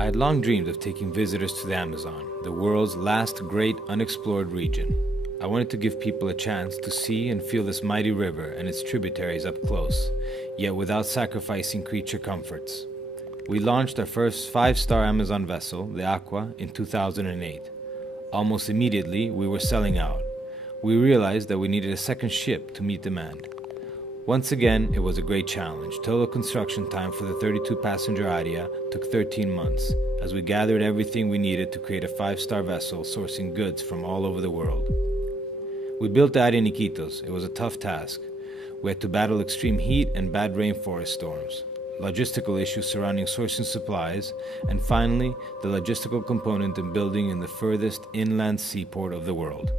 I had long dreamed of taking visitors to the Amazon, the world's last great unexplored region. I wanted to give people a chance to see and feel this mighty river and its tributaries up close, yet without sacrificing creature comforts. We launched our first 5-star Amazon vessel, the Aqua, in 2008. Almost immediately, we were selling out. We realized that we needed a second ship to meet demand. Once again, it was a great challenge. Total construction time for the 32-passenger Aria took 13 months, as we gathered everything we needed to create a 5-star vessel sourcing goods from all over the world. We built the Aria in Iquitos. It was a tough task. We had to battle extreme heat and bad rainforest storms, logistical issues surrounding sourcing supplies, and finally, the logistical component in building in the furthest inland seaport of the world.